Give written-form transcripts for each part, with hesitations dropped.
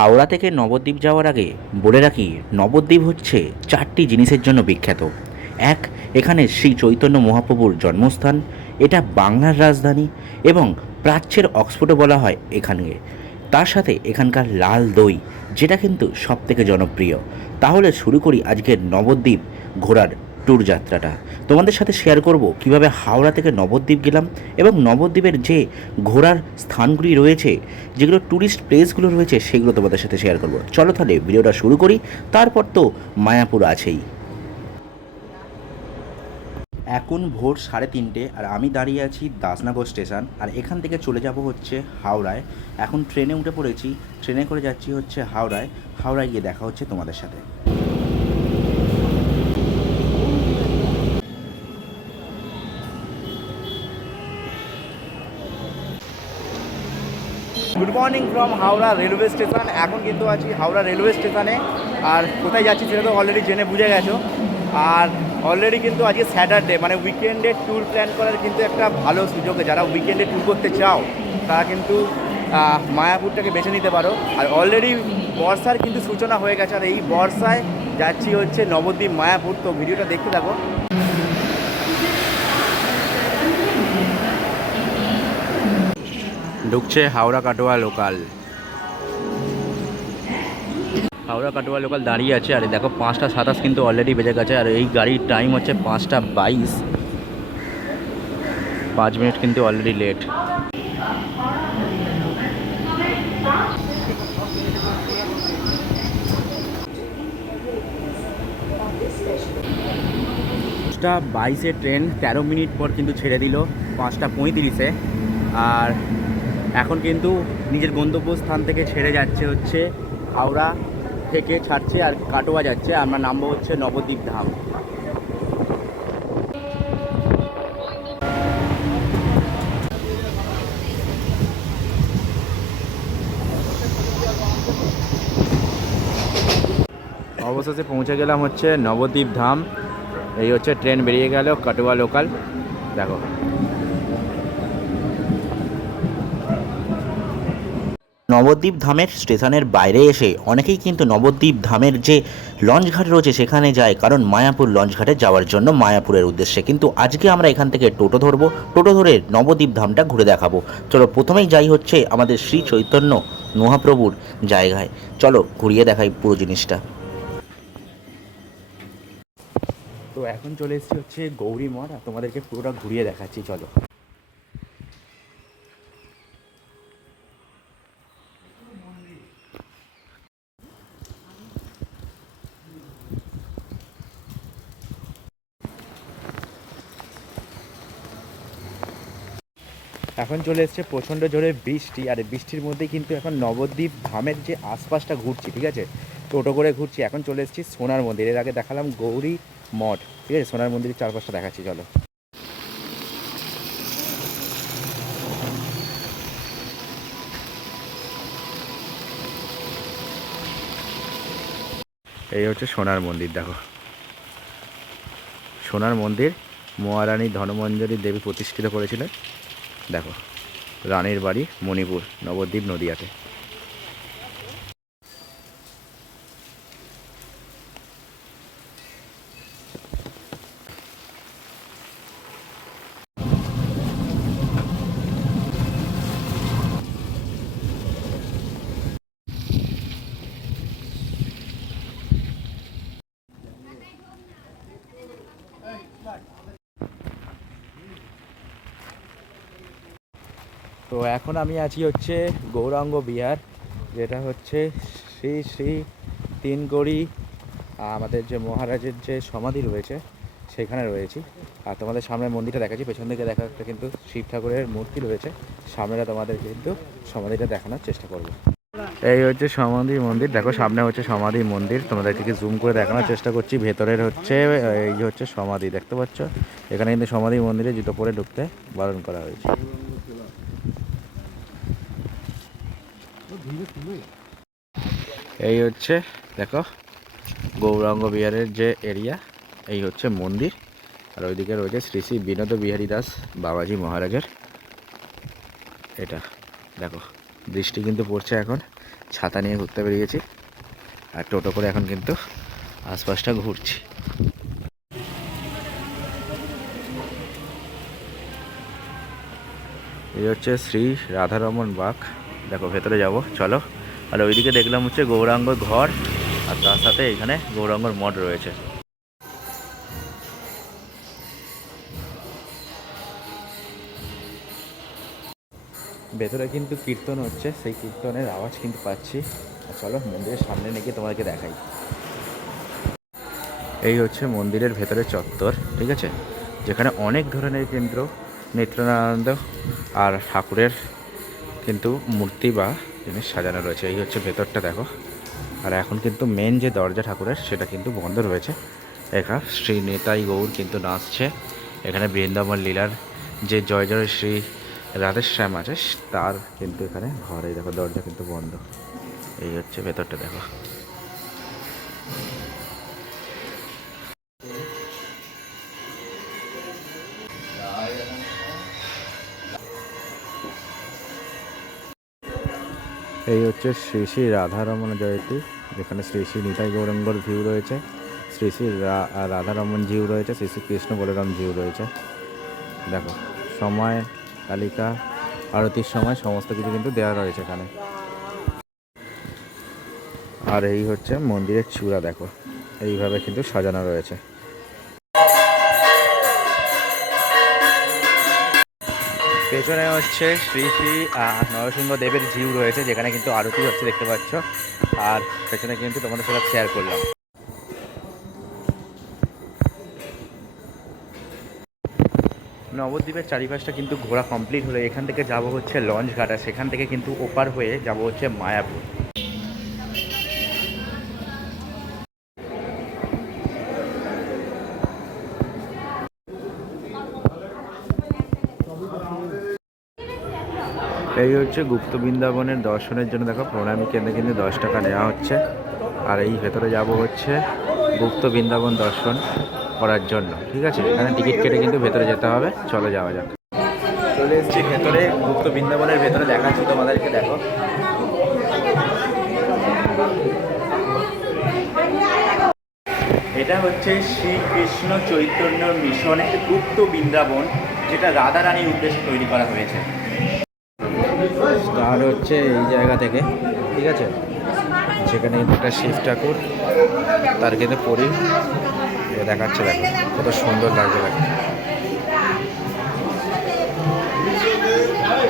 হাওড়া থেকে নবদ্বীপ যাওয়ার আগে বলে রাখি, নবদ্বীপ হচ্ছে চারটি জিনিসের জন্য বিখ্যাত। এক, এখানে শ্রী চৈতন্য মহাপ্রভুর জন্মস্থান। এটা বাংলার রাজধানী এবং প্রাচ্যের অক্সফোর্ডও বলা হয় এখানে। তার সাথে এখানকার লাল দই, যেটা কিন্তু সবথেকে জনপ্রিয়। তাহলে শুরু করি আজকের নবদ্বীপ ঘোরার ট্যুর যাত্রাটা। তোমাদের সাথে শেয়ার করব কিভাবে হাওড়া থেকে নবদ্বীপ গেলাম এবং নবদ্বীপের যে ঘোরার স্থানগুলি রয়েছে, যেগুলো ট্যুরিস্ট প্লেসগুলো রয়েছে, সেগুলো তোমাদের সাথে শেয়ার করব। চলো তাহলে ভিডিওটা শুরু করি। তারপর তো মায়াপুর আছেই। এখন ভোর 3:30 আর আমি দাঁড়িয়ে আছি দাসনগর স্টেশন, আর এখান থেকে চলে যাব হচ্ছে হাওড়ায়। এখন ট্রেনে উঠে পড়েছি, ট্রেনে করে যাচ্ছি হচ্ছে হাওড়ায়। হাওড়ায় গিয়ে দেখা হচ্ছে তোমাদের সাথে। Good morning from Howrah railway station. এখন কিন্তু আছি হাওড়া রেলওয়ে স্টেশনে। আর কোথায় যাচ্ছি সেটা তো অলরেডি জেনে বুঝে গেছো। আর অলরেডি কিন্তু আজকে স্যাটারডে, মানে উইকেন্ডে ট্যুর প্ল্যান করার কিন্তু একটা ভালো সুযোগ। যারা উইকেন্ডে ট্যুর করতে চাও তারা কিন্তু মায়াপুরটাকে বেছে নিতে পারো। আর অলরেডি বর্ষার কিন্তু সূচনা হয়ে গেছে, আর এই বর্ষায় যাচ্ছি হচ্ছে নবদ্বীপ মায়াপুর। তো ভিডিওটা দেখতে থাকো। ঢুকছে হাওড়া কাটোয়া লোকাল। হাওড়া কাটোয়া লোকাল দাঁড়িয়ে আছে, আর দেখো 5:27 কিন্তু অলরেডি বেজে গেছে। আর এই গাড়ির টাইম হচ্ছে 5:22। 5 মিনিট কিন্তু অলরেডি লেট। টা 22-এ ট্রেন 13 মিনিট পর কিন্তু ছেড়ে দিল 5:35-এ। আর এখন কিন্তু নিজের গন্তব্যস্থান থেকে ছেড়ে যাচ্ছে হচ্ছে হাওড়া থেকে ছাড়ছে আর কাটোয়া যাচ্ছে। আমরা নামবো হচ্ছে নবদ্বীপ ধাম। অবশেষে পৌঁছে গেলাম হচ্ছে নবদ্বীপ ধাম। এই হচ্ছে ট্রেন বেরিয়ে গেল কাটোয়া লোকাল। দেখো, নবদ্বীপ ধামের স্টেশনের বাইরে এসে অনেকেই কিন্তু নবদ্বীপ ধামের যে লঞ্চঘাট রয়েছে সেখানে যায়, কারণ মায়াপুর লঞ্চঘাটে যাওয়ার জন্য, মায়াপুরের উদ্দেশ্যে। কিন্তু আজকে আমরা এখান থেকে টোটো ধরবো, টোটো ধরে নবদ্বীপ ধামটা ঘুরে দেখাবো। চলো প্রথমেই যাই হচ্ছে আমাদের শ্রী চৈতন্য মহাপ্রভুর জায়গায়। চলো ঘুরিয়ে দেখাই পুরো জিনিসটা। তো এখন চলে এসেছি হচ্ছে গৌরী মঠ, আর তোমাদেরকে পুরোটা ঘুরিয়ে দেখাচ্ছি। চলো। এখন চলে এসছে প্রচণ্ড জোরে বৃষ্টি, আর বৃষ্টির মধ্যে কিন্তু এখন নবদ্বীপ ধামের যে আশপাশটা ঘুরছি, ঠিক আছে, টোটো করে ঘুরছি। এখন চলে এসেছি সোনার মন্দির। এর আগে দেখালাম গৌরী মঠ, ঠিক আছে। সোনার মন্দিরের চারপাশটা দেখাচ্ছি, চলো। এই হচ্ছে সোনার মন্দির। দেখো, সোনার মন্দির মহারানী ধনমঞ্জরি দেবী প্রতিষ্ঠিত করেছিলেন। দেখো, রানীর বাড়ি মণিপুর, নবদ্বীপ, নদিয়াতে। তো এখন আমি আছি হচ্ছে গৌরাঙ্গ বিহার, যেটা হচ্ছে শ্রী শ্রী তিনগড়ি আমাদের যে মহারাজের যে সমাধি রয়েছে সেখানে রয়েছি। আর তোমাদের সামনে মন্দিরটা দেখাচ্ছি। পেছন দিকে দেখা একটা কিন্তু শিব ঠাকুরের মূর্তি রয়েছে। সামনেটা তোমাদের কিন্তু সমাধিটা দেখানোর চেষ্টা করব। এই হচ্ছে সমাধি মন্দির। দেখো, সামনে হচ্ছে সমাধি মন্দির। তোমাদেরকে জুম করে দেখানোর চেষ্টা করছি। ভেতরের হচ্ছে এই যে হচ্ছে সমাধি, দেখতে পাচ্ছ। এখানে কিন্তু সমাধি মন্দিরে জুতো পরে ঢুকতে বারণ করা হয়েছে। এই হচ্ছে দেখো গৌরাঙ্গ বিহারের যে এরিয়া, এই হচ্ছে মন্দির। আর ওইদিকে রয়েছে শ্রী শ্রী বিনোদ বিহারী দাস বাবাজি মহারাজের। এটা দেখো, বৃষ্টি কিন্তু পড়ছে এখন, ছাতা নিয়ে ঘুরতে বেরিয়েছি, আর টোটো করে এখন কিন্তু আশপাশটা ঘুরছি। এই হচ্ছে শ্রী রাধারমন বাগ। দেখো ভেতরে যাব, চলো। আর ওইদিকে দেখলাম হচ্ছে গৌরাঙ্গর ঘর, আর তার সাথে এখানে গৌরাঙ্গর মঠ রয়েছে। ভেতরে কিন্তু কীর্তন হচ্ছে, সেই কীর্তনের আওয়াজ কিন্তু পাচ্ছি। চলো মন্দিরের সামনে নিয়ে তোমাদেরকে দেখাই। এই হচ্ছে মন্দিরের ভেতরে চত্বর, ঠিক আছে, যেখানে অনেক ধরনের কেন্দ্র নিত্যানন্দ আর ঠাকুরের কিন্তু মূর্তি বা জিনিস সাজানো রয়েছে। এই হচ্ছে ভেতরটা দেখো। আর এখন কিন্তু মেন যে দরজা ঠাকুরের সেটা কিন্তু বন্ধ রয়েছে। এখানে শ্রী নিতাই গৌর কিন্তু নাচছে। এখানে বৃন্দাবন লীলার যে জয় জয় শ্রী রাধেশ্যাম আছে তার কিন্তু এখানে ঘর। এই দেখো দরজা কিন্তু বন্ধ। এই হচ্ছে ভেতরটা দেখো। এই হচ্ছে শ্রী শ্রী রাধারমন জয়তী, যেখানে শ্রী শ্রী নিতাই গৌরাঙ্গর ভিউ রয়েছে, শ্রী শ্রী রাধারমন জিউ রয়েছে, শ্রী শ্রী কৃষ্ণ বলরাম জিউ রয়েছে। দেখো সময় তালিকা, আরতির সময় সমস্ত কিছু কিন্তু দেওয়া রয়েছে এখানে। আর এই হচ্ছে মন্দিরের চূড়া, দেখো এইভাবে কিন্তু সাজানো রয়েছে। পেছনে হচ্ছে শ্রী শ্রী নরসিংহ দেবের জিউ রয়েছে, যেখানে কিন্তু আরতি হচ্ছে দেখতে পাচ্ছ। আর পেছনে কিন্তু তোমাদের সাথে শেয়ার করলাম। নবদ্বীপের চারিপাশটা কিন্তু ঘোরা কমপ্লিট হলে এখান থেকে যাব হচ্ছে লঞ্চ ঘাট, আর সেখান থেকে কিন্তু ওপার হয়ে যাব হচ্ছে মায়াপুর। এই হচ্ছে গুপ্ত বৃন্দাবনের দর্শনের জন্য দেখো প্রণামী কেন্দ্রে কিন্তু 10 টাকা নেওয়া হচ্ছে। আর এই ভেতরে যাব হচ্ছে গুপ্ত বৃন্দাবন দর্শন করার জন্য, ঠিক আছে। এখানে টিকিট কেটে কিন্তু ভেতরে যেতে হবে। চলো যাওয়া যাক। চলে এসেছি ভেতরে, গুপ্ত বৃন্দাবনের ভেতরে দেখাচ্ছি তোমাদেরকে। দেখো এটা হচ্ছে শ্রীকৃষ্ণ চৈতন্য মিশনের গুপ্ত বৃন্দাবন, যেটা রাধা রানীর উদ্দেশ্যে তৈরি করা হয়েছে। স্টার্ট হচ্ছে এই জায়গা থেকে, ঠিক আছে। সেখানে একটা শিব ঠাকুর, তার কিন্তু পরি দেখাচ্ছে। দেখো কত সুন্দর লাগছে। দেখো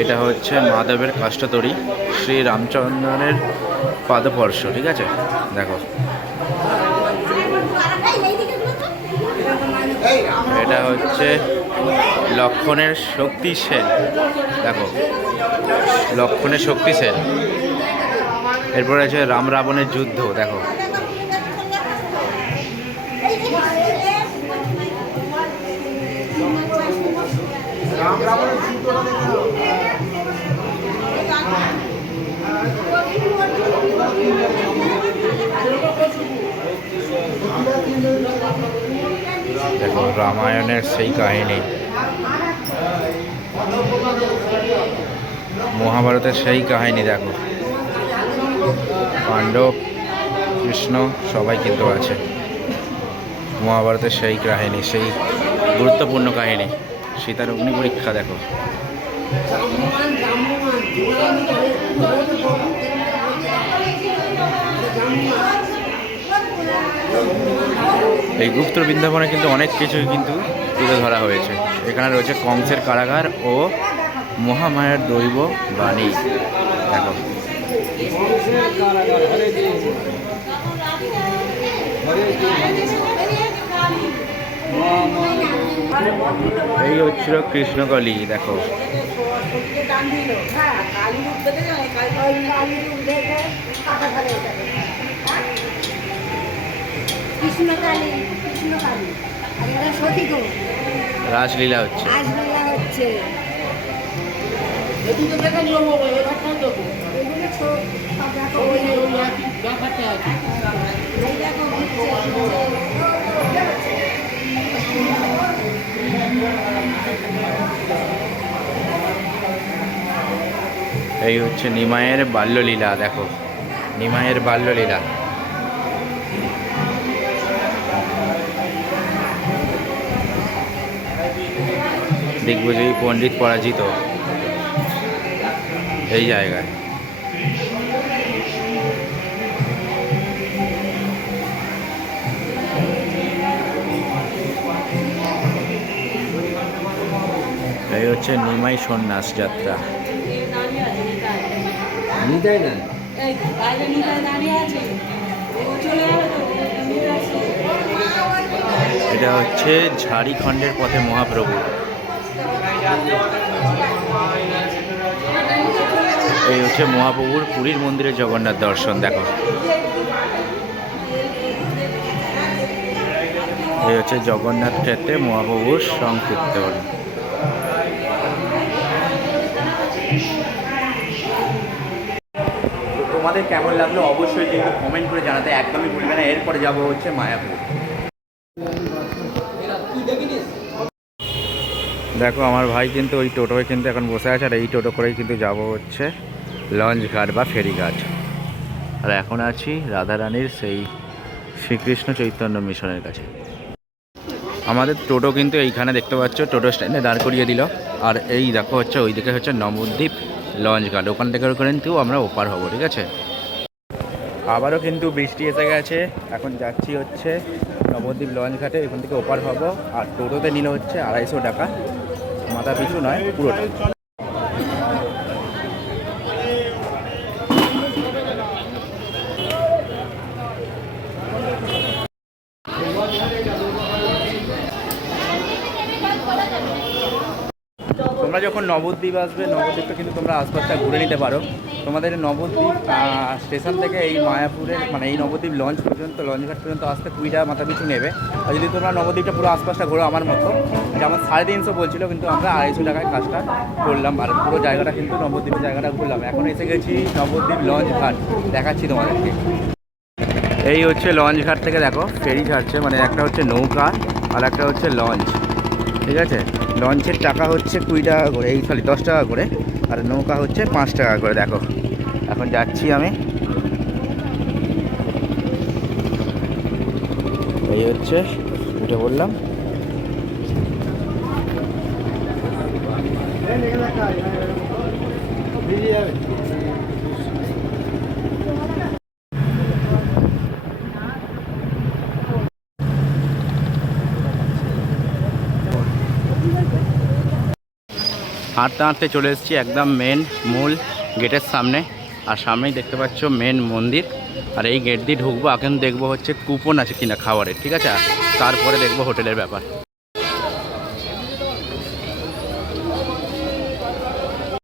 এটা হচ্ছে মাধবের কাষ্ঠতরী, শ্রী রামচন্দ্রনের পাদস্পর্শ, ঠিক আছে। দেখো এটা হচ্ছে লক্ষণের শক্তি সেন। দেখো লক্ষণের শক্তি সেন। এরপরে আছে রাম রাবণের যুদ্ধ। দেখো দেখো রামায়ণের সেই কাহিনী, মহাভারতের সেই কাহিনী। দেখো পাণ্ডব কৃষ্ণ সবাই কিন্তু আছে। মহাভারতের সেই কাহিনী, সেই গুরুত্বপূর্ণ কাহিনী, সীতার অগ্নি পরীক্ষা। দেখো এই গুপ্ত বৃন্দাবনে কিন্তু অনেক কিছুই কিন্তু তুলে ধরা হয়েছে। এখানে রয়েছে কংসের কারাগার ও মহামায়ার দৈব বাণী। দেখো এই হচ্ছিল কৃষ্ণকালী। দেখো রাসলীলা হচ্ছে। এই হচ্ছে নিমাইয়ের বাল্যলীলা। দেখো নিমাইয়ের বাল্যলীলা। দিগ্বিজয়ী পণ্ডিত পরাজিত এই জায়গায়। এই হচ্ছে নিমাই সন্ন্যাস যাত্রা। এটা হচ্ছে ঝাড়খণ্ডের পথে মহাপ্রভু। এই হচ্ছে মহাপ্রভুর পুরীর মন্দিরে জগন্নাথ দর্শন। দেখো, এই হচ্ছে জগন্নাথ ক্ষেত্রে মহাপ্রভুর সংকীর্তন। তোমাদের কেমন লাগলো অবশ্যই কিন্তু কমেন্ট করে জানাতে একদমই ভুলবে না। এরপরে যাবো হচ্ছে মায়াপুর। দেখো আমার ভাই কিন্তু ওই টোটোয় কিন্তু এখন বসে আছে, আর এই টোটো করেই কিন্তু যাব হচ্ছে লঞ্চ ঘাট বা ফেরিঘাট। আর এখন আছি রাধারানীর সেই শ্রীকৃষ্ণ চৈতন্য মিশনের কাছে। আমাদের টোটো কিন্তু এইখানে দেখতে পাচ্ছ, টোটো স্ট্যান্ডে দাঁড় করিয়ে দিল। আর এই দেখো হচ্ছে ওইদিকে হচ্ছে নবদ্বীপ লঞ্চ ঘাট, ওখান থেকে কিন্তু আমরা ওপার হব, ঠিক আছে। আবারও কিন্তু বৃষ্টি এসে গেছে। এখন যাচ্ছি হচ্ছে নবদ্বীপ লঞ্চ ঘাটে, এখান থেকে ওপার হব। আর টোটোতে নিল হচ্ছে 250 টাকা, মাথা পিছু নয়, পুরোটা। তোমরা যখন নবদ্বীপ আসবে, নবদ্বীপটা কিন্তু তোমরা আশপাশটা ঘুরে নিতে পারো। তোমাদের নবদ্বীপ স্টেশন থেকে এই মায়াপুরের মানে এই নবদ্বীপ লঞ্চ পর্যন্ত, লঞ্চঘাট পর্যন্ত আসতে 20 টাকা মাথা পিছু নেবে। আর যদি তোমরা নবদ্বীপটা পুরো আশপাশটা ঘোরো আমার মতো, যেমন 350 বলছিল, কিন্তু আমরা 250 টাকায় কাজটা করলাম। আর পুরো জায়গাটা কিন্তু নবদ্বীপের জায়গাটা ঘুরলাম। এখন এসে গেছি নবদ্বীপ লঞ্চ ঘাট, দেখাচ্ছি তোমাদেরকে। এই হচ্ছে লঞ্চ ঘাট থেকে দেখো ফেরি ছাড়ছে, মানে একটা হচ্ছে নৌকা আর একটা হচ্ছে লঞ্চ, ঠিক আছে। লঞ্চের টাকা হচ্ছে 20 টাকা করে, এই 10 টাকা করে, আর নৌকা হচ্ছে 5 টাকা করে। দেখো এখন যাচ্ছি আমি। এই হচ্ছে উঠে বললাম। হাঁটতে হাঁটতে চলে এসেছি একদম মূল গেটের সামনে। আর সামনেই দেখতে পাচ্ছ মেন মন্দির। আর এই গেট দিয়ে ঢুকবো, এখন দেখবো হচ্ছে কুপন আছে কিনা খাবারের, ঠিক আছে। তারপরে দেখবো হোটেলের ব্যাপার।